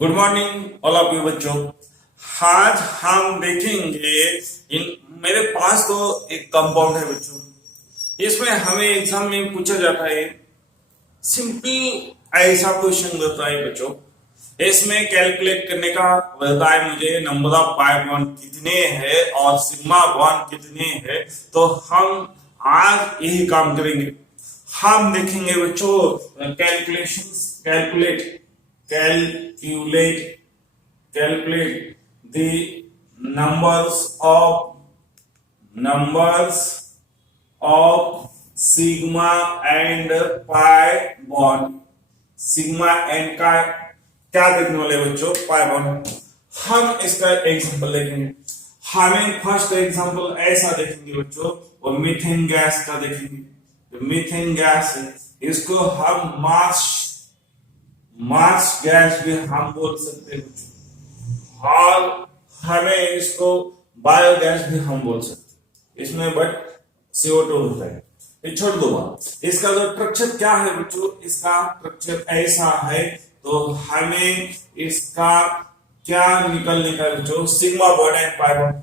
Good morning all of you बच्चों। आज हम देखेंगे मेरे पास तो एक कंपाउंड है बच्चों। इसमें हमें एग्जाम में पूछा जाता है, सिंपल ऐसा क्वेश्चन होता है बच्चों। इसमें कैलकुलेट करने का रहता है मुझे नंबर ऑफ पाई बॉन्ड कितने हैं और सिग्मा बॉन्ड कितने हैं। तो हम आज यही काम करेंगे। हम देखेंगे बच्चों calculate the numbers of sigma and pi bond। Sigma and का क्या देखने वाले बच्चों? Pi bond. हम इसका एग्जांपल देखेंगे। हमें फर्स्ट एग्जांपल ऐसा देखेंगे बच्चों, और मीथेन गैस का देखेंगे। जो मीथेन गैस है इसको हम मार्स गैस भी हम बोल सकते हैं बच्चों, और हमें इसको बायोगैस भी हम बोल सकते हैं। इसमें बट CO2 होता है। ये छोड़ दो बात। इसका जो स्ट्रक्चर क्या है बच्चों, इसका स्ट्रक्चर ऐसा है। तो हमें इसका क्या निकलने का बच्चों, sigma bond and pi bond.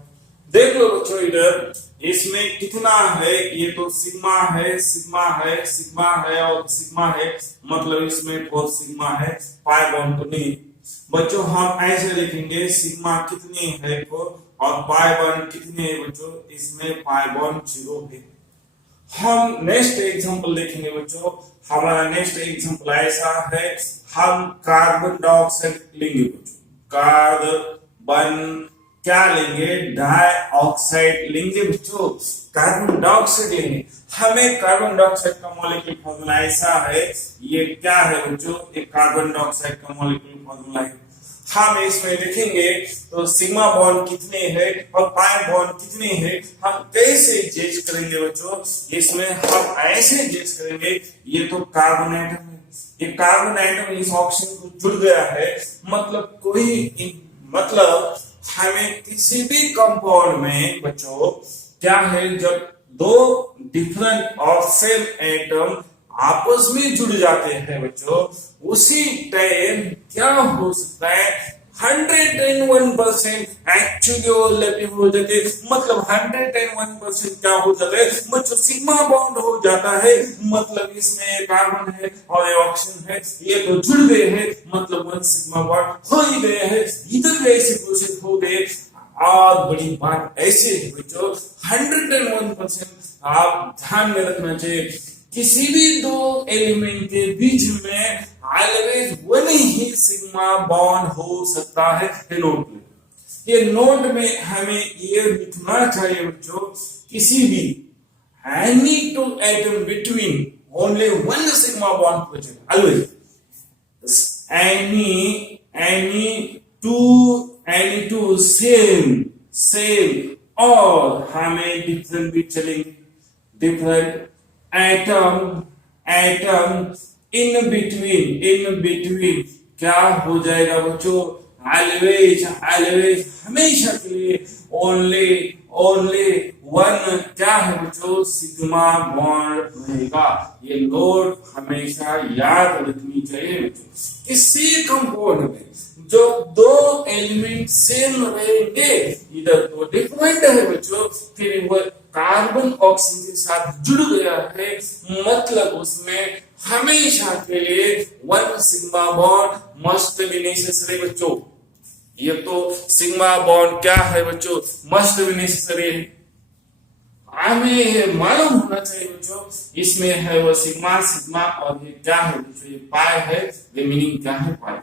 देख लो बच्चों इधर, इसमें कितना है? ये तो सिग्मा है, सिग्मा है, सिग्मा है और सिग्मा है, मतलब इसमें 4 सिग्मा है। पाई बॉन्ड तो नहीं बच्चों। हम ऐसे लिखेंगे, सिग्मा कितनी है 4 और पाई बॉन्ड कितने है बच्चों, इसमें पाई बॉन्ड 0 है। हम नेक्स्ट एग्जांपल देखेंगे बच्चों। हमारा नेक्स्ट एग्जांपल ऐसा है, हम कार्बन डाइऑक्साइड लेंगे बच्चों। कार्बन क्या लेंगे? डाइऑक्साइड लेंगे बच्चों। कार्बन डाइऑक्साइड लेंगे। हमें कार्बन डाइऑक्साइड का मॉलिक्यूलर फॉर्मूला ऐसा है, ये क्या है बच्चों? एक कार्बन डाइऑक्साइड का मॉलिक्यूलर फॉर्मूला है। हम इसमें देखेंगे तो सिग्मा बॉन्ड कितने हैं और पाई बॉन्ड कितने हैं, हम कैसे जज करेंगे बच्चों? इसमें हम ऐसे जज करेंगे, ये तो कार्बन एटम है, ये कार्बन एटम इस ऑक्सीजन को जुड़ गया है, मतलब हमें किसी भी कंपाउंड में बच्चों क्या है, जब दो डिफरेंट और सेम एटम आपस में जुड़ जाते हैं बच्चों, उसी टाइम क्या हो सकता है, 101% एक्चुअली ओवरलैपिंग हो जाते, मतलब 101% क्या हो जाता है बच्चों, सिग्मा बॉन्ड हो जाता है। मतलब इसमें कार्बन है और ऑक्सीजन है, ये तो जुड़ गए हैं, मतलब 1 सिग्मा बॉन्ड हो ही गए हैं। इधर भी ऐसे प्रोसेस हो गए। और बड़ी बात ऐसे है बच्चों, 101% आप ध्यान में रखना चाहिए, किसी भी दो एलिमेंट के बीच में ऑलवेज वन ही सिग्मा बॉन्ड हो सकता है। नोट में, ये नोट में हमें ये लिखना चाहिए बच्चों, किसी भी any two atom between only one sigma bond present always. Any two same और हमें डिफरेंट भी चलेंगे। डिफरेंट एटम इन बिटवीन क्या हो जाएगा बच्चों, ऑलवेज हमेशा के लिए ओनली वन क्या है बच्चों, सिग्मा बॉन्ड रहेगा। ये नोट हमेशा याद रखनी चाहिए बच्चों। किसी कंपाउंड में जो दो एलिमेंट सेम रहेंगे, इधर तो डिफरेंट है बच्चों, फिर वो कार्बन ऑक्सीजन के साथ जुड़ गया है, मतलब उसमें हमेशा के लिए 1 sigma bond must be necessary बच्चों। ये तो सिग्मा बॉन्ड क्या है बच्चों, मस्ट बी नेसेसरी है। हमें मालूम होना चाहिए बच्चों, इसमें है वो सिग्मा और ये क्या है बच्चों, ये पाई है। ये मीनिंग क्या है पाई।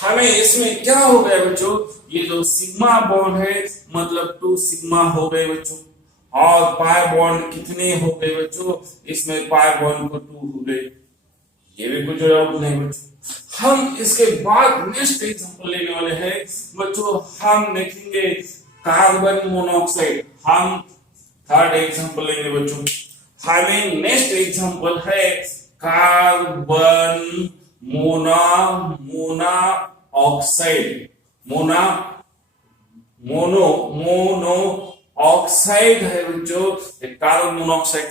हमें इसमें क्या हो गया बच्चों, ये जो सिग्मा बॉन्ड है मतलब 2 सिग्मा हो गए बच्चों, और पाई बॉन्ड कितने हो गए बच्चों, इसमें पाई बॉन्ड को 2 हो गए। ये भी कुछ डाउट नहीं बच्चों। हम इसके बाद नेक्स्ट एग्जांपल लेने वाले हैं बच्चों। हम देखेंगे कार्बन मोनोऑक्साइड। हम थर्ड एग्जांपल लेंगे बच्चों। हमें नेक्स्ट एग्जांपल है कार्बन मोनोऑक्साइड। मोनो ऑक्साइड है बच्चों, कार्बन मोनोऑक्साइड।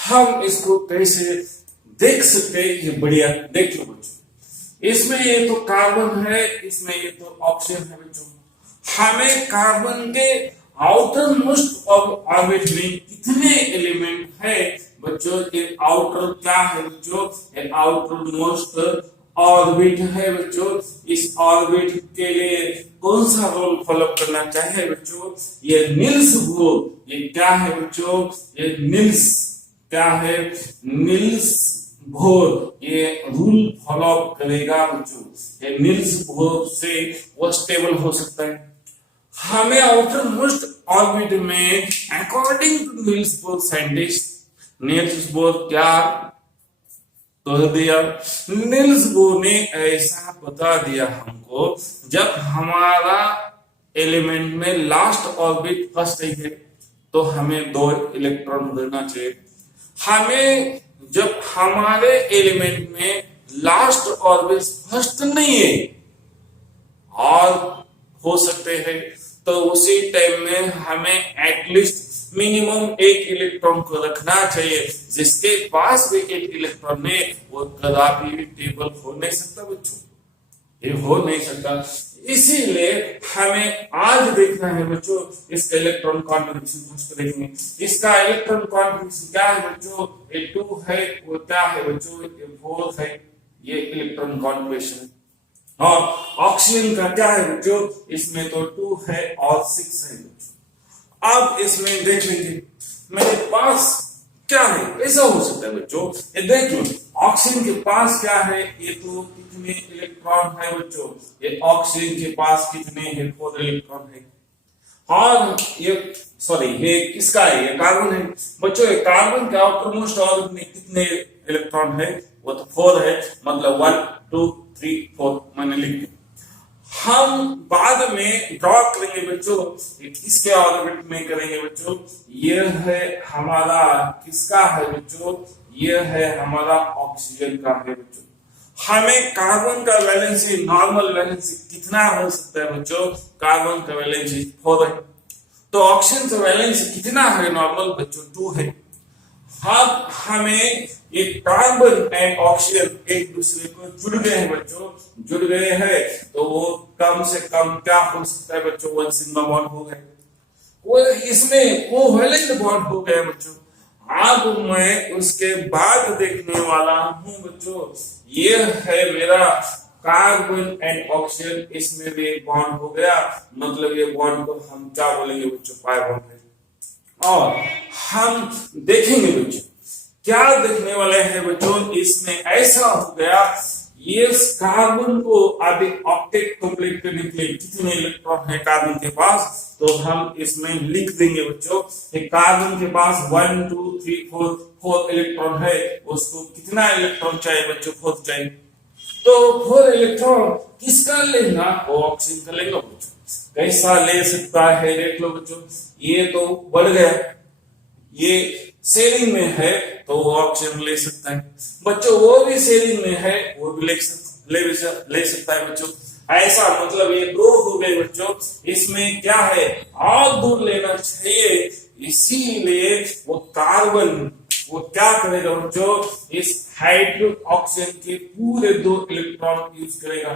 हम इसको कैसे देख सकते हैं, ये बढ़िया देख लो बच्चों। इसमें ये तो कार्बन है, इसमें ये तो ऑक्सीजन है बच्चों। हमें कार्बन के आउटर मोस्ट ऑर्बिट में कितने एलिमेंट है बच्चों? ये आउटर क्या है बच्चों? ये आउटर मोस्ट ऑर्बिट है बच्चों। इस ऑर्बिट के लिए कौन सा रोल फॉलो करना चाहिए बच्चों? ये निल्स बोर। ये क्या है बच्चों? ये निल्स क्या है? निल्स बोर ये रूल फॉलो करेगा बच्चों। ये निल्स बोर से वो स्टेबल हो सकता है। हमें आउटर मोस्ट ऑर्बिट में according to Niels Bohr scientist, Niels Bohr क्या तो दिया? निल्स बोर ने ऐसा बता दिया हमको, जब हमारा एलिमेंट में लास्ट ऑर्बिट फर्स्ट है तो हमें 2 इलेक्ट्रॉन देना चाहिए। हमें जब हमारे एलिमेंट में लास्ट ऑर्बिट फर्स्ट नहीं है और हो सकते हैं, तो उसी टाइम में हमें एटलीस्ट मिनिमम 1 इलेक्ट्रॉन को रखना चाहिए। जिसके पास भी 1 इलेक्ट्रॉन है वो कदापि टेबल हो नहीं सकता बच्चों, ये हो नहीं सकता। इसीलिए हमें आज देखना है बच्चों इसका इलेक्ट्रॉन कॉन्फ़िगरेशन फर्स्ट देखेंगे। इसका इलेक्ट्रॉन कॉन्फ़िगरेशन क्या है बच्चों? ये 2 है, वो क्या है बच्चों? ये 4 है, ये इलेक्ट्रॉन कॉन्फ़िगरेशन। और ऑक्सीजन का क्या है बच्चों? इसमें तो 2 है और 6 है बच्चों। अब इसमें देख लेंगे मेरे पास क्या है। ऐसा हो सकता है बच्चों, ये देख लो ऑक्सीजन के पास क्या है? ये तो कितने इलेक्ट्रॉन है बच्चों? ये ऑक्सीजन के पास कितने हैं? 4 इलेक्ट्रॉन है। और ये सॉरी ये किसका है? ये कार्बन है बच्चों। ये कार्बन के आउटर मोस्ट ऑर्बिट में कितने इलेक्ट्रॉन है? वो तो 4 है, मतलब 1 2 3 4 मैंने लिख दिया। हम बाद में ड्रॉ करेंगे बच्चों, किसके ऑर्बिट में करेंगे बच्चों? ये है हमारा किसका है बच्चों? ये है हमारा ऑक्सीजन का है बच्चों। हमें कार्बन का वैलेंसी, नॉर्मल वैलेंसी कितना हो सकता है बच्चों? कार्बन का वैलेंसी 4 है, तो ऑक्सीजन का वैलेंसी कितना है नॉर्मल बच्चों? 2 है। अब हमें ये कार्बन एंड ऑक्सीजन एक दूसरे को जुड़ गए हैं बच्चों, जुड़ गए हैं, तो वो कम से कम क्या हो सकता है बच्चों? 1 सिग्मा बॉन्ड हो गए, वो इसमें कोवैलेंट बॉन्ड हो गए बच्चों। अब मैं उसके बाद देखने वाला हूं बच्चों, ये है मेरा कार्बन एंड ऑक्सीजन, इसमें भी एक बॉन्ड हो गया, मतलब ये बॉन्ड को हम क्या बोलेंगे बच्चों? पाई बॉन्ड है। और हम देखेंगे बच्चों क्या देखने वाले हैं बच्चों, इसमें ऐसा हो गया, ये कार्बन को अभी ऑक्टेट कंप्लीट करने के लिए कितने इलेक्ट्रॉन है कार्बन के पास, तो हम इसमें लिख देंगे बच्चों कि कार्बन के पास 1 2 3 4 इलेक्ट्रॉन है, उसको कितना इलेक्ट्रॉन चाहिए बच्चों? 4 चाहिए। तो 4 इलेक्ट्रॉन किसका लेगा? वो ऑक्सीजन का लेगा बच्चों। कैसा ले सकता है देख लो बच्चों, ये तो बढ़ गया, ये सेलिंग में है तो वो ऑक्सीजन ले सकता है बच्चों, वो भी सेलिंग में है वो भी ले सकता है बच्चों। ऐसा मतलब ये 2 हो गए बच्चों, इसमें क्या है और दूर लेना चाहिए, इसीलिए वो कार्बन वो क्या करेगा बच्चों? इस हाइड्रो ऑक्सीजन के पूरे 2 इलेक्ट्रॉन यूज करेगा,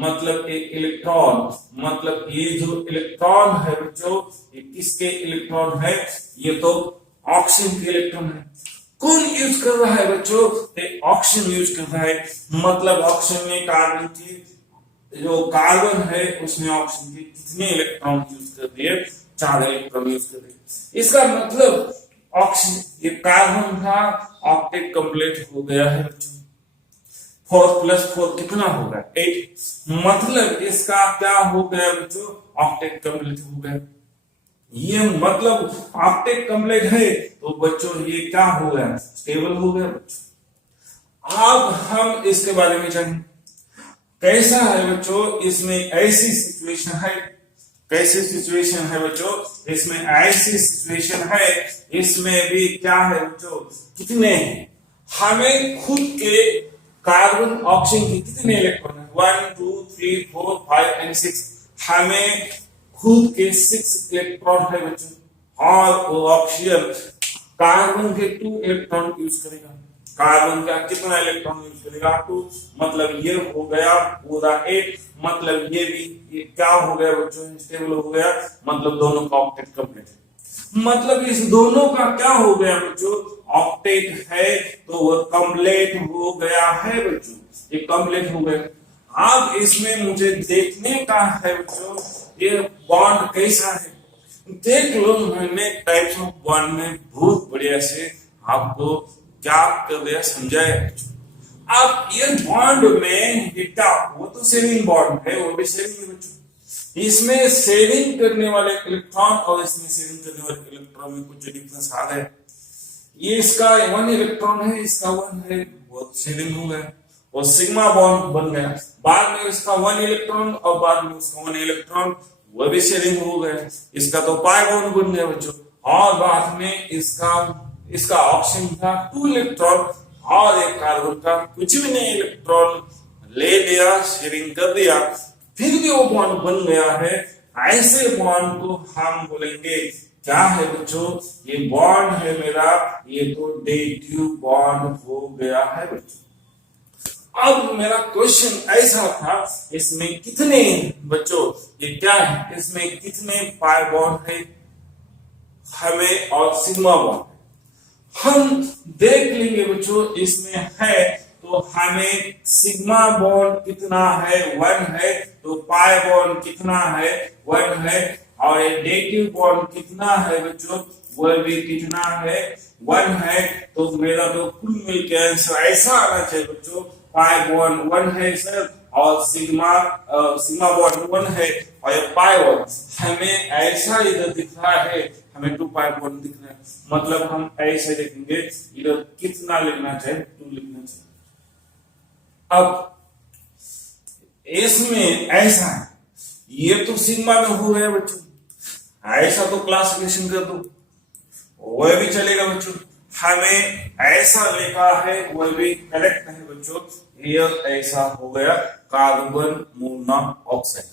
मतलब एक इलेक्ट्रॉन, मतलब ये जो इलेक्ट्रॉन है बच्चों ये किसके इलेक्ट्रॉन है? ये तो ऑक्सीजन के इलेक्ट्रॉन है। कौन यूज कर रहा है बच्चों? ऑक्सीजन यूज कर रहा है, मतलब ऑक्सीजन में कार्बन की जो कार्बन है उसमें ऑक्सीजन के कितने इलेक्ट्रॉन यूज कर दिए? 4 इलेक्ट्रॉन यूज कर दिए। इसका मतलब ऑक्सीजन ये कार्बन का ऑक्टेट कंप्लीट हो गया है बच्चों। 4 + 4 कितना होगा? 8, मतलब इसका क्या हो गया बच्चों? ऑक्टेट कंप्लीट हो गया। ये मतलब ऑक्टेट कंप्लीट है तो बच्चों ये क्या हो गया? स्टेबल हो गया बच्चों। अब हम इसके बारे में जानेंगे कैसा है बच्चों, इसमें ऐसी सिचुएशन है, कैसी सिचुएशन है बच्चों? इसमें ऐसी सिचुएशन है, इसमें भी क्या है बच्चों? कितने हैं? हमें खुद के कार्बन ऑक्सीजन के कितने इलेक्ट्रॉन है? 1 2 3 4 5 एंड 6, हमें खुद के 6 इलेक्ट्रॉन है बच्चों, और वो ऑक्सीजन कार्बन के 2 इलेक्ट्रॉन यूज करेगा, कार्बन का कितना इलेक्ट्रॉन यूज करेगा 2, मतलब ये हो गया पूरा 8, मतलब ये भी ये क्या हो गया बच्चों स्टेबल हो गया, मतलब दोनों का ऑक्टेट कंप्लीट है। मतलब इस दोनों का क्या हो गया बच्चों ऑक्टेट है, तो वो कंप्लीट हो गया है बच्चों, ये कंप्लीट हो गया। अब इसमें मुझे देखने का है बच्चों ये बॉन्ड कैसा है, देख लो मैंने टाइप्स ऑफ बॉन्ड में बहुत बढ़िया से आपको क्या कर दिया समझाया। अब ये बॉन्ड में क्या, वो तो सेविंग बॉन्ड है, वो भी सेविंग है बच्चों। इसमें सेविंग करने वाले इलेक्ट्रॉन और इसमें सेविंग करने वाले इलेक्ट्रॉन में कुछ डिफरेंस आ गया। ये इसका 1 इलेक्ट्रॉन है, इसका 1 है, वो सेविंग हो गया और सिग्मा बॉन्ड बन गया। बाद में इसका 1 इलेक्ट्रॉन और बाद में उसका 1 इलेक्ट्रॉन, वो भी शेयरिंग हो गया। इसका तो पाई बॉन्ड बन गया बच्चों, और बाद में इसका ऑक्सीजन था 2 इलेक्ट्रॉन और एक कार्बन का कुछ भी नहीं इलेक्ट्रॉन ले लिया, शेयरिंग कर दिया, फिर भी वो बॉन्ड बन गया है। ऐसे बॉन्ड को हम बोलेंगे क्या है बच्चों, ये बॉन्ड है मेरा, ये तो डेटिव बॉन्ड हो गया है बच्चों। अब मेरा क्वेश्चन ऐसा था इसमें कितने बच्चों ये क्या है, इसमें कितने पाई बॉन्ड है हमें और सिग्मा बॉन्ड हम देख लेंगे बच्चों। इसमें है तो हमें सिग्मा बॉन्ड कितना है 1 है, तो पाई बॉन्ड कितना है 1 है, और ये डेटिव बॉन्ड कितना है बच्चों वह भी कितना है 1 है। तो मेरा तो कुल मिलकर आंसर ऐसा आना चाहिए बच्चों पाई बॉन्ड 1 है सर, और सिग्मा बॉन्ड 1 है, और ये पाई बॉन्ड हमें ऐसा इधर दिख रहा है, हमें 2 पाई बॉन्ड दिख रहा है, मतलब हम ऐसे लिखेंगे इधर कितना लिखना चाहिए 2 लिखना चाहिए। अब इसमें ऐसा है, ये तो सिग्मा में हो गया बच्चों, ऐसा तो क्लासिफिकेशन कर दो वह भी चलेगा बच्चों। हमें ऐसा लिखा है वह भी करेक्ट है बच्चों, ये ऐसा हो गया कार्बन मोनोऑक्साइड।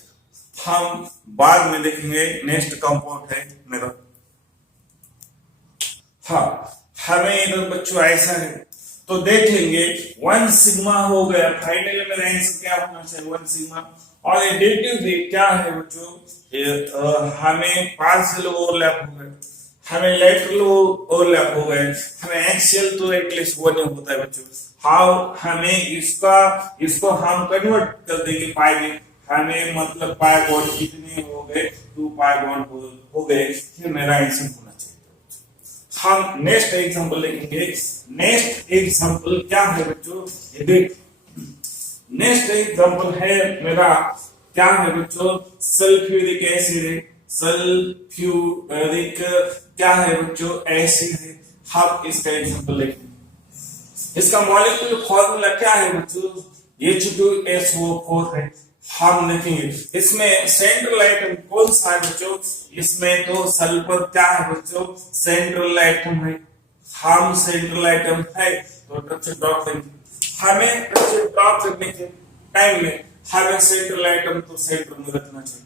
हम बाद में देखेंगे नेक्स्ट कंपाउंड है मेरा। हाँ हमें इधर बच्चों ऐसा है तो देख लेंगे 1 सिग्मा हो गया, फाइनली मेरा आंसर क्या होना चाहिए 1 सिग्मा। और ये डेटिव भी क्या है बच्चों, हमें पार्शियल ओवरलैप हो गए, हमें लेटरल ओवरलैप हो गए, हमें एक्सियल तो एटलीस्ट 1 होता है बच्चों। हाउ हमें इसको हम कन्वर्ट कर देंगे पाई में, हमें मतलब पाई बॉन्ड कितने हो गए 2 पाई बॉन्ड हो गए, फिर मेरा आंसर होना चाहिए। हम नेक्स्ट एग्जांपल लेंगे। नेक्स्ट एग्जांपल क्या है बच्चों, ये देख नेक्स्ट एग्जांपल है मेरा क्या है बच्चों सल्फ्यूरिक एसिड है, सल्फ्यूरिक क्या है बच्चों एसिड है। हम इसका एग्जांपल लेंगे। इसका मॉलिक्यूलर फॉर्मूला क्या है बच्चों H2SO4 है। हम देखेंगे इसमें सेंट्रल आइटम कौन सा है बच्चों, इसमें तो सल्फर क्या है बच्चों सेंट्रल आइटम है। हम सेंट्रल आइटम है तो ट्रक्चर ड्रॉप करेंगे, हमें ट्रक्चर ड्रॉप करने के टाइम में हमें सेंट्रल आइटम तो सेंटर में रखना चाहिए।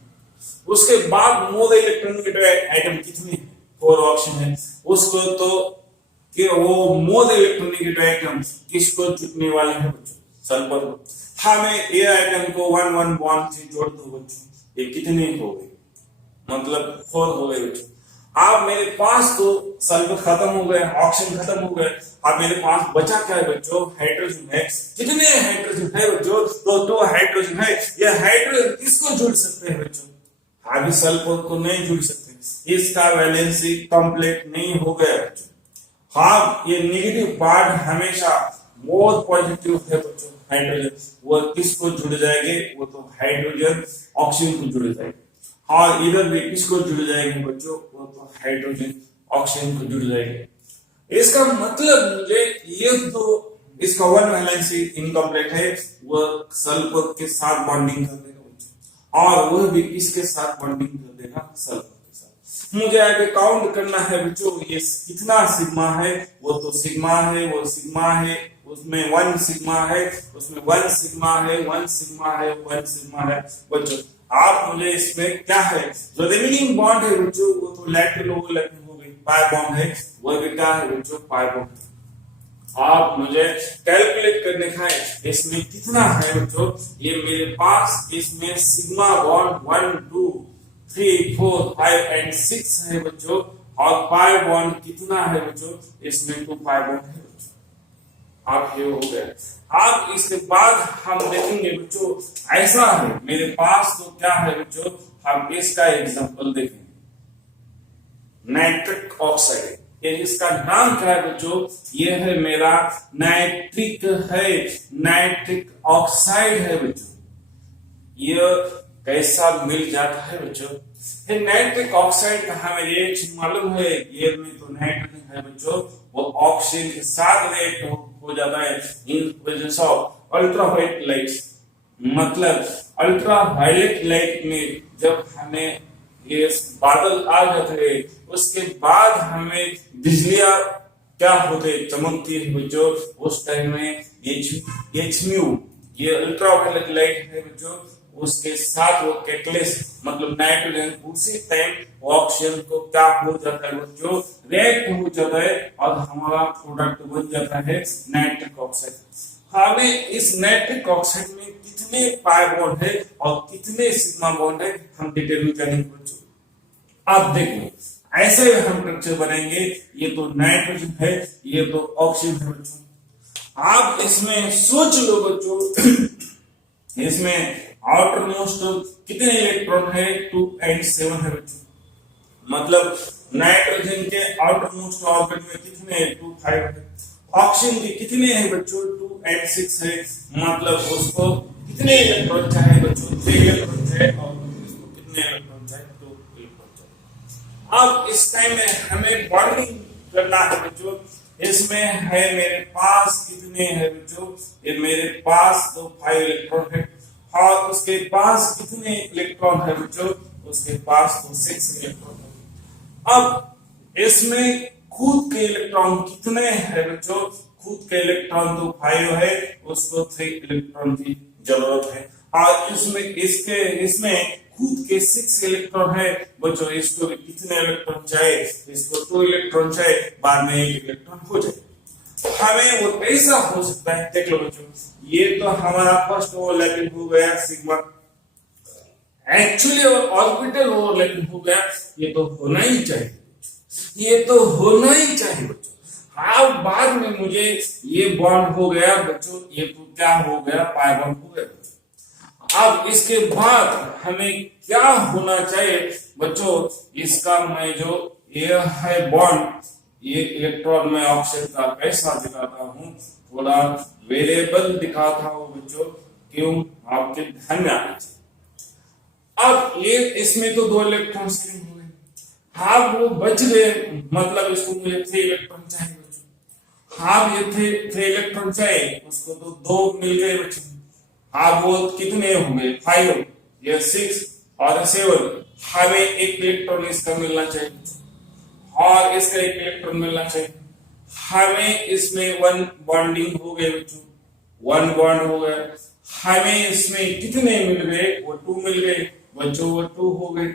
उसके बाद मोर इलेक्ट्रोनेगेटिव आइटम कितनी 4 ऑप्शन है, उसको तो कि वो मोर इलेक्ट्रोनेगेटिव आइटम किसको जुटने वाले हैं बच्चों सल्फर को। हमें ये आइटम को 1 बॉन्ड से जोड़ दो बच्चों, ये कितने हो गए मतलब 4 हो गए बच्चों। अब मेरे पास तो सल्फर खत्म हो गए, ऑक्सीजन खत्म हो गए, अब मेरे पास बचा क्या है बच्चों हाइड्रोजन है। कितने हाइड्रोजन है बच्चों तो 2 हाइड्रोजन है। ये हाइड्रोजन किसको जुड़ सकते हैं बच्चों, अभी सल्फर को नहीं जुड़ सकते, इसका वैलेंसी कंप्लीट नहीं हो गया बच्चों। हाँ ये नेगेटिव पार्ट हमेशा मोर पॉजिटिव है बच्चों हाइड्रोजन, वो किसको जुड़ जाएंगे वो तो हाइड्रोजन ऑक्सीजन को जुड़ जाएंगे। और इधर भी किसको जुड़ जाएंगे बच्चों वो तो हाइड्रोजन ऑक्सीजन को जुड़ जाएंगे। इसका मतलब मुझे ये तो इसका 1 वैलेंसी इनकम्प्लीट है, वो सल्फर के साथ बॉन्डिंग कर देगा बच्चों, और वह भी किसके साथ बॉन्डिंग कर देगा सल्फर के साथ। मुझे आगे काउंट करना है बच्चों ये कितना सिग्मा है, वो तो सिग्मा है, वो सिग्मा है, उसमें 1 सिग्मा है, उसमें 1 सिग्मा है, 1 सिग्मा है, 1 सिग्मा है बच्चों। आप मुझे इसमें क्या है जो रिमेनिंग बॉन्ड है बच्चों वो तो लैटरल ओवरलैपिंग हो गई, पाई बॉन्ड है, वो भी क्या है बच्चों पाई बॉन्ड। आप मुझे कैलकुलेट करने का है इसमें कितना है बच्चों। ये मेरे पास इसमें सिग्मा बॉन्ड 1 2 3 4 5 एंड 6 है बच्चों, और पाई बॉन्ड कितना है बच्चों, इसमें 2 पाई बॉन्ड है बच्चों। आप ये हो गए। अब इसके बाद हम देखेंगे बच्चों, ऐसा है मेरे पास तो क्या है बच्चों, हम इसका एग्जांपल देखेंगे। नाइट्रिक ऑक्साइड, ये इसका नाम क्या है बच्चों, ये है मेरा नाइट्रिक है, नाइट्रिक ऑक्साइड है बच्चों। ये कैसा मिल जाता है बच्चों, ये नाइट्रिक ऑक्साइड का हमें रिएक्शन मालूम है, ये में तो नाइट्रोजन है बच्चों, वो ऑक्सीजन के साथ रिएक्ट हो जाता है in presence of ultraviolet light. मतलब अल्ट्रावायलेट लाइट में जब हमें ये बादल आ जाते हैं, उसके बाद हमें बिजलियां क्या होते चमकती है बच्चों, उस टाइम में एचम्यू, ये अल्ट्रावायलेट लाइट है बच्चों, उसके साथ वो कैटलिस्ट मतलब नाइट्रोजन उसी टाइम ऑक्सीजन को क्या हो जाता है बच्चों, रिएक्ट हो जाता है और हमारा प्रोडक्ट बन जाता है नाइट्रिक ऑक्साइड। हमें इस नाइट्रिक ऑक्साइड में कितने पाई बॉन्ड है और कितने सिग्मा बॉन्ड है हम डिटेल में जानेंगे बच्चों। आप देखो ऐसे हम स्ट्रक्चर बनेंगे, ये तो नाइट्रोजन है, ये तो ऑक्सीजन है बच्चों। आप इसमें सोच लो बच्चों, इसमें आउटर मोस्ट कितने इलेक्ट्रॉन है, 2 and 7 है बच्चों। मतलब नाइट्रोजन के आउटर मोस्ट ऑर्बिट में कितने 2 5 है, ऑक्सीजन के कितने हैं बच्चों, 2 and 6 है। मतलब उसको कितने इलेक्ट्रॉन चाहिए बच्चों, 3 इलेक्ट्रॉन चाहिए, और इसको कितने इलेक्ट्रॉन चाहिए, 2 इलेक्ट्रॉन चाहिए। अब इस टाइम में हमें बॉन्डिंग करना है बच्चों। इसमें है मेरे पास कितने हैं बच्चों, ये मेरे पास तो 5 इलेक्ट्रॉन है, और उसके पास कितने इलेक्ट्रॉन है बच्चों, उसके पास तो 6 इलेक्ट्रॉन है। अब इसमें खुद के इलेक्ट्रॉन कितने हैं बच्चों, खुद के इलेक्ट्रॉन तो 5 है, उसको 3 इलेक्ट्रॉन की जरूरत है। और इसमें खुद के 6 इलेक्ट्रॉन है बच्चों, इसको कितने इलेक्ट्रॉन चाहिए, इसको 2 इलेक्ट्रॉन चाहिए, बाद में 1 इलेक्ट्रॉन हो जाए। हमें वो कैसा हो सकता है, देख लो बच्चों, ये तो हमारा फर्स्ट ओवरलैपिंग हो गया सिग्मा, एक्चुअली ऑर्बिटल ओवरलैपिंग हो गया, ये तो होना ही चाहिए, ये तो होना ही चाहिए बच्चों। अब बाद में मुझे ये बॉन्ड हो गया बच्चों, ये तो क्या हो गया, पाई बॉन्ड हो गया। अब इसके बाद हमें क्या होना चाहिए बच्चों, इसका मैं जो ये है बॉन्ड, ये इलेक्ट्रॉन में ऑक्सीजन का कैसा दिखाता हूं, थोड़ा वेरिएबल दिखाता हूं बच्चों, क्यों आपके ध्यान में आना चाहिए। अब ये इसमें तो 2 इलेक्ट्रॉन शेयरिंग हो गए, हाँ वो बच गए, मतलब इसको मुझे 3 इलेक्ट्रॉन चाहिए बच्चों। हाँ ये 3 इलेक्ट्रॉन चाहिए, उसको तो 2 मिल गए बच्चों। हाँ वो कितने हो गए, 5, ये 6 और 7, हमें 1 इलेक्ट्रॉन इसका मिलना चाहिए और इसका 1 इलेक्ट्रॉन मिलना चाहिए। हमें इसमें 1 बॉन्डिंग हो गए बच्चों, 1 बॉन्ड हो गया। हमें इसमें कितने मिल गए, वो 2 मिल गए बच्चों, वो 2 हो गए।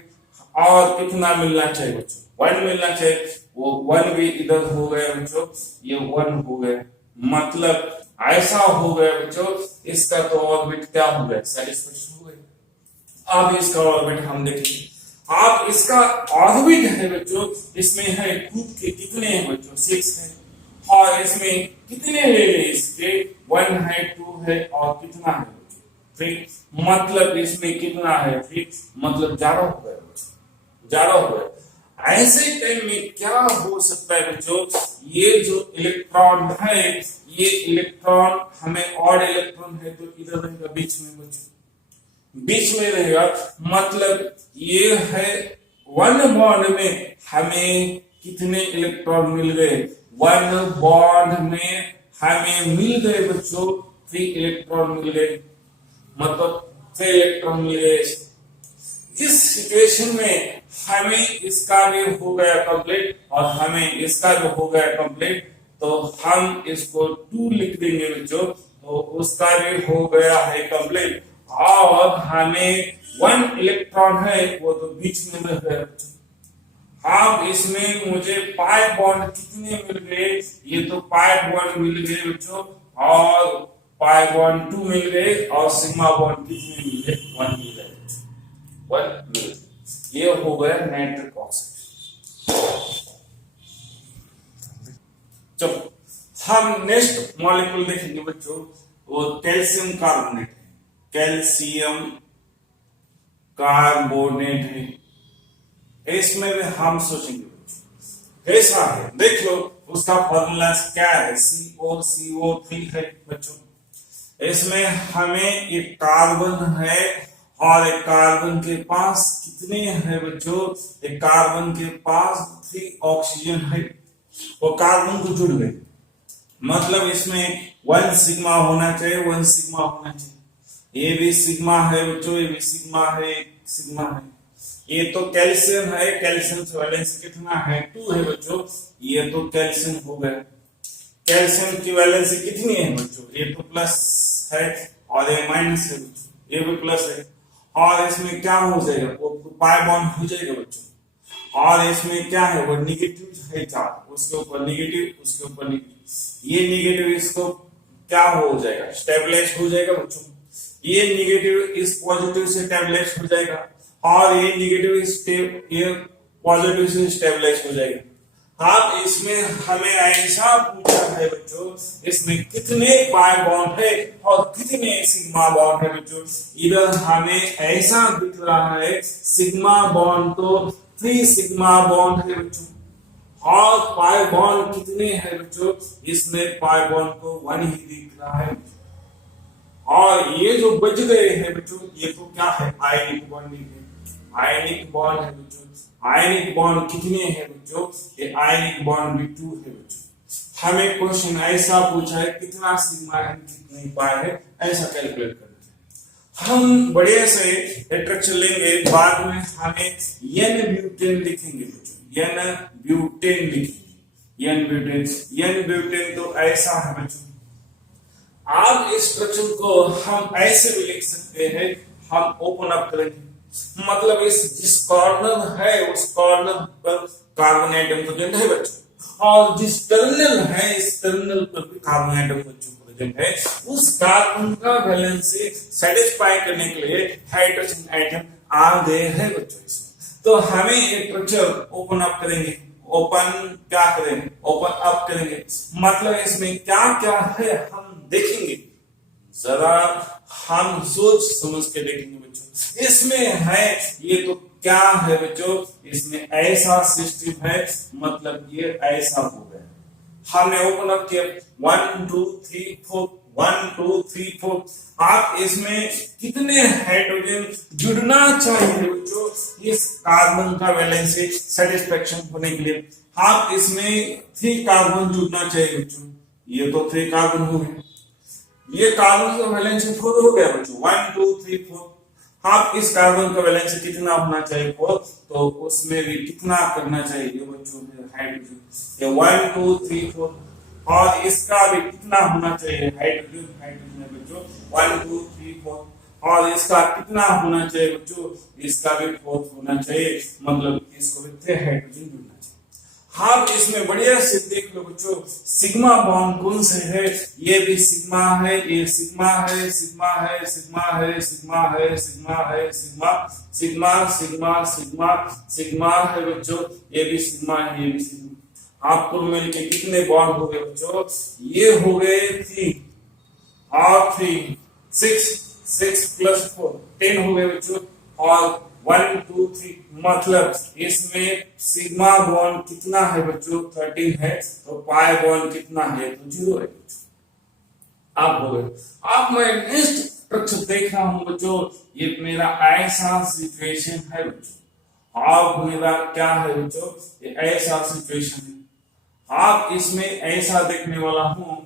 और कितना मिलना चाहिए बच्चों, 1 मिलना चाहिए, वो 1 भी इधर हो गया बच्चों, ये 1 हो गया। मतलब ऐसा हो गया बच्चों, इसका तो ऑर्बिट क्या हो गया, सैटिस्फैक्शन हो गया। अब इसका ऑर्बिट हम देखेंगे। आप इसका ऑर्बिट है बच्चों, इसमें है खुद के कितने हैं बच्चों, 6 है, और इसमें कितने ले ले इसके, 1 है, 2 है, और कितना है बच्चों, 3। मतलब इसमें कितना है, 3, मतलब 11 हो गया बच्चों, 11 हो गया। ऐसे टाइम में क्या हो सकता है बच्चों, ये जो इलेक्ट्रॉन है, ये इलेक्ट्रॉन हमें ऑड इलेक्ट्रॉन है तो इधर रहेगा बीच में बच्चों, बीच में रहेगा। मतलब ये है 1 बॉन्ड में हमें कितने इलेक्ट्रॉन मिल गए, 1 बॉन्ड में हमें मिल गए बच्चों 3 इलेक्ट्रॉन मिल गए, मतलब 3 इलेक्ट्रॉन मिल गए। इस सिचुएशन में हमें इसका भी हो गया कंप्लीट और हमें इसका भी हो गया कंप्लीट, तो हम इसको 2 लिख देंगे बच्चों, तो उसका भी हो गया है कंप्लीट। और हमें 1 इलेक्ट्रॉन है, वो तो बीच में रह गया। अब इसमें मुझे पाई बॉन्ड कितने मिल गए, ये तो पाई बॉन्ड मिल गए बच्चों, और पाई बॉन्ड 2 मिल गए, और सिग्मा बॉन्ड कितने मिल गए, 1 मिल गए, 1 मिल गए। ये हो गया नाइट्रिक ऑक्साइड। चलो हम नेक्स्ट मॉलिक्यूल देखेंगे बच्चों, वो कैल्शियम कार्बोनेट है, कैल्शियम कार्बोनेट है। इसमें भी हम सोचेंगे कैसा है, देख लो उसका फॉर्मूला क्या है, COCO3 है बच्चों। इसमें हमें एक कार्बन है, और एक कार्बन के पास कितने हैं बच्चों, एक कार्बन के पास 3 ऑक्सीजन है, वो कार्बन को जुड़ गए, मतलब इसमें 1 सिग्मा होना चाहिए, 1 सिग्मा होना चाहिए। ये भी सिग्मा है बच्चों, ये भी सिग्मा है, सिग्मा है। ये तो कैल्शियम है, कैल्शियम से वैलेंस कितना है, 2 है बच्चों। ये तो कैल्शियम हो गया, कैल्शियम की वैलेंस कितनी है बच्चों, ये तो प्लस है और ये माइनस है बच्चों, ये भी प्लस है। और इसमें क्या हो जाएगा, वो पाई बॉन्ड हो जाएगा बच्चों। और इसमें क्या है, वो निगेटिव है चार्ज, उसके ऊपर निगेटिव, उसके ऊपर निगेटिव, ये निगेटिव इसको क्या हो जाएगा, स्टेबलाइज हो जाएगा बच्चों। ये निगेटिव इस पॉजिटिव से स्टेबलाइज हो जाएगा, और ये निगेटिव ये पॉजिटिव से स्टेबलाइज हो जाएगा। हाँ, इसमें हमें ऐसा पूछा है बच्चों, इसमें कितने पाई बॉन्ड है और कितने सिग्मा बॉन्ड है बच्चों। इधर हमें ऐसा दिख रहा है, सिग्मा बॉन्ड तो 3 सिग्मा बॉन्ड है बच्चों, और पाई बॉन्ड कितने हैं बच्चों, इसमें पाई बॉन्ड को 1 ही दिख रहा है। और ये जो बच गए हैं बच्चों, ये तो क्या है, आयनिक बॉन्डिंग है, आयनिक बॉन्ड है बच्चों। आयनिक बॉन्ड कितने हैं बच्चों, ये आयनिक बॉन्ड भी 2 है बच्चों। हमें क्वेश्चन ऐसा पूछा है, कितना सिग्मा है, कितनी पाई है, ऐसा कैलकुलेट करना है। हम बढ़िया से स्ट्रक्चर लेंगे, बाद में हमें एन ब्यूटेन लिखेंगे बच्चों, एन ब्यूटेन लिखेंगे, एन ब्यूटेन। एन ब्यूटेन तो ऐसा है बच्चों। आप इस स्ट्रक्चर को हम ऐसे भी लिख सकते हैं, हम ओपन अप करेंगे, मतलब इस जिस कॉर्नर है उस कॉर्नर पर कार्बन एटम प्रेजेंट है बच्चों, और जिस टर्मिनल है इस टर्मिनल पर भी कार्बन एटम बच्चों प्रेजेंट है, उस कार्बन का वैलेंस सेटिस्फाई करने के लिए हाइड्रोजन एटम आ गए हैं बच्चों इसमें। तो हमें एक स्ट्रक्चर ओपन अप करेंगे, ओपन क्या करेंगे, ओपन अप करेंगे, मतलब इसमें क्या क्या है हम देखेंगे, जरा हम सोच समझ के देखेंगे बच्चों। इसमें है, ये तो क्या है बच्चों, इसमें ऐसा सिस्टम है, मतलब ये ऐसा हो गया, हमने ओपन अप किया 1 2 3 4, 1 2 3 4। आप इसमें कितने हाइड्रोजन जुड़ना चाहिए बच्चों, इस कार्बन का वैलेंस सेटिस्फेक्शन होने के लिए। आप इसमें 3 कार्बन जुड़ना चाहिए बच्चों, ये तो 3 कार्बन हो गए, ये कार्बन का वैलेंस 4 हो गया बच्चों, 1 2 3 4। आप इस कार्बन का वैलेंस कितना होना चाहिए 4, तो उसमें भी कितना करना चाहिए बच्चों, हाइड्रोजन, ये 1 2 3 4। और इसका भी कितना होना चाहिए, हाइड्रोजन, हाइड्रोजन बच्चों 1 2 3 4। और इसका कितना होना चाहिए बच्चों, इसका भी 4 होना चाहिए, मतलब इसको भी 3 हाइड्रोजन जुड़ना चाहिए। हाँ, इसमें बढ़िया से देख लो बच्चों, सिग्मा बॉन्ड कौन से है, ये भी सिग्मा है, ये सिग्मा है, सिग्मा है, सिग्मा है, सिग्मा है, सिग्मा है, sigma, sigma, sigma, sigma, sigma है बच्चों, ये भी सिग्मा है, ये भी सिग्मा। आपको मिलके कितने बॉन्ड हो गए बच्चों, ये हो गए 3 और 3 6, 6 + 4 10 हो गए बच्चों। और 1 2 3, मतलब इसमें सिग्मा बॉन्ड कितना है बच्चों, 13 है, तो पाई बॉन्ड कितना है, तो 0 है। आप हो गए। अब मैं नेक्स्ट स्ट्रक्चर देख रहा हूं बच्चों, ये मेरा ऐसा सिचुएशन है बच्चों। अब मेरा क्या है बच्चों, ये ऐसा सिचुएशन है। आप इसमें ऐसा देखने वाला हूं,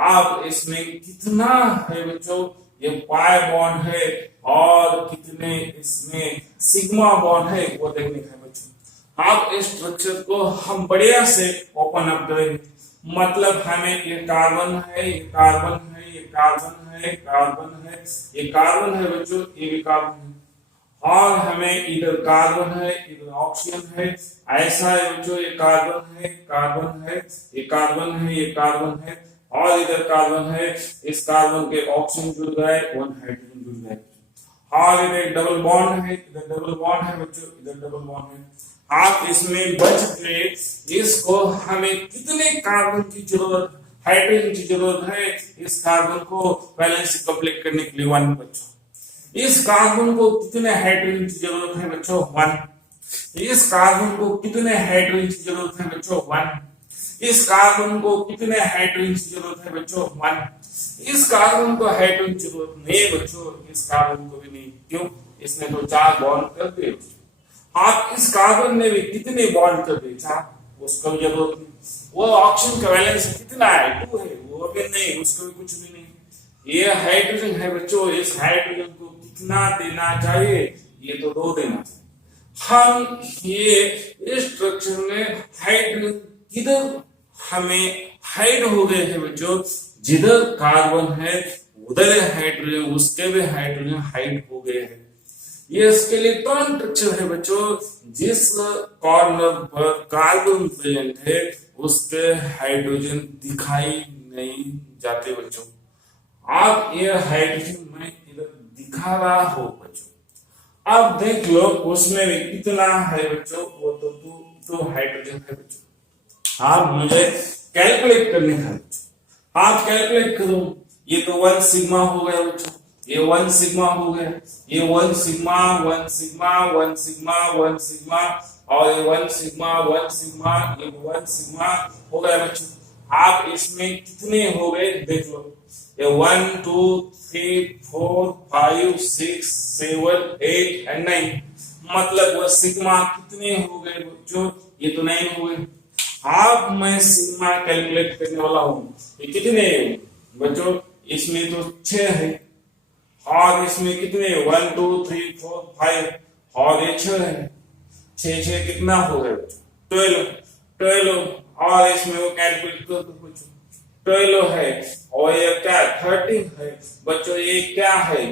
आप इसमें कितना है बच्चों, ये पाई बॉन्ड है, और कितने इसमें सिग्मा बॉन्ड है, वो देखने का बच्चों। आप इस स्ट्रक्चर को हम बढ़िया से ओपन अप करेंगे, मतलब हमें ये कार्बन है, ये कार्बन है, ये कार्बन है, कार्बन है, ये कार्बन है बच्चों, ये भी कार्बन है। और हमें इधर कार्बन है, इधर ऑक्सीजन है, ऐसा है बच्चों, ये कार्बन है, कार्बन है, ये कार्बन है, ये कार्बन है, और इधर कार्बन है, इस कार्बन के ऑक्सीजन जुड़ गए, वन हाइड्रोजन जुड़ गए, और इधर डबल बॉन्ड है, इधर डबल बॉन्ड है बच्चों, इधर डबल बॉन्ड है। आप इसमें बच गए, इसको हमें कितने कार्बन की जरूरत, हाइड्रोजन की जरूरत है, इस कार्बन को वैलेंसी कंप्लीट करने के लिए 1 बच्चों। इस कार्बन को कितने हाइड्रोजन की जरूरत है बच्चों, 1। इस कार्बन को कितने हाइड्रोजन की जरूरत है बच्चों, 1। इस कार्बन को कितने हाइड्रोजन की जरूरत है बच्चों, 1। इस कार्बन को हाइड्रोजन की जरूरत नहीं बच्चों, इस कार्बन को भी नहीं, क्यों, इसने तो 4 बॉन्ड कर दिए। आप इस कार्बन ने भी कितने बॉन्ड कर दिए, 4, उसको भी जरूरत नहीं। वो ऑक्सीजन का वैलेंस कितना है, 2 है, वो भी नहीं, उसको भी कुछ भी नहीं। ये हाइड्रोजन है बच्चों, इस हाइड्रोजन को कितना देना चाहिए, ये तो 2 देना चाहिए। हम ये स्ट्रक्चर में हाइड्रोजन किधर हमें हाइड हो गए हैं बच्चों, जिधर कार्बन है उधर हाइड्रोजन, उसके भी हाइड्रोजन हाइड हो गए हैं। ये स्केलेटन स्ट्रक्चर है बच्चों, जिस कॉर्नर पर कार्बन प्रेजेंट है उसके हाइड्रोजन दिखाई नहीं जाते बच्चों। आप ये हाइड्रोजन मैं इधर दिखा रहा हो बच्चों, अब देख लो उसमें भी कितना है बच्चों, वो तो 2 हाइड्रोजन है बच्चों। आप मुझे कैलकुलेट करने का बच्चों, आप कैलकुलेट करो, ये तो 1 सिग्मा हो गया बच्चों, ये 1 सिग्मा हो गया, ये 1 सिग्मा 1 सिग्मा 1 सिग्मा 1 सिग्मा, और ये 1 सिग्मा 1 सिग्मा, ये 1 सिग्मा हो गया बच्चों। आप इसमें कितने हो गए देख लो, ये 1 2 3 4 5 6 7 8 और 9, मतलब वो सिग्मा कितने हो गए बच्चों, ये तो 9 हो गए। आप मैं सिग्मा कैलकुलेट करने वाला हूँ, ये कितने बच्चों, इसमें तो 6 है, और इसमें कितने 1 2 3 4 5, और ये 6 है, 6 कितना हो गया 12, और इसमें वो कैलकुलेट कर दो बच्चों, 12 है, और ये क्या 13 है बच्चों, ये क्या है,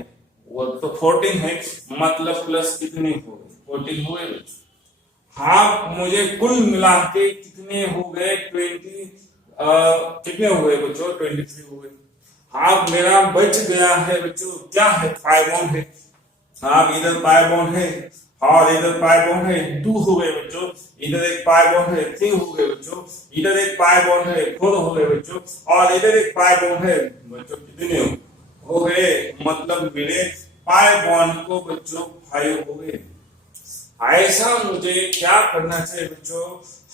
वो तो 14 है, मतलब प्लस कितने हो गए, 14 हो गए बच्चों। हाँ, मुझे कुल मिला के कितने हो गए, 20 कितने हो गए बच्चों, 23 हो गए। आप मेरा बच गया है बच्चों, क्या है, 5 बॉन्ड है। आप इधर 5 बॉन्ड है, और इधर 5 बॉन्ड है, 2 हो गए बच्चों, इधर एक 5 बॉन्ड है, 3 हो गए बच्चों, इधर एक 5 बॉन्ड है, 4 हो गए बच्चों, और इधर एक 5 बॉन्ड है बच्चों, कितने हो गए, मतलब मेरे 5 बॉन्ड को बच्चों 5 हो गए। ऐसा मुझे क्या करना चाहिए बच्चों,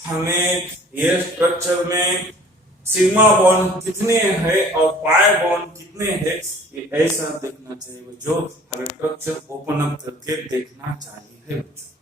हमें ये स्ट्रक्चर में सिग्मा बॉन्ड कितने हैं और पाई बॉन्ड कितने हैं, ये ऐसा देखना चाहिए बच्चों, हमें स्ट्रक्चर ओपन अप करके देखना चाहिए बच्चों।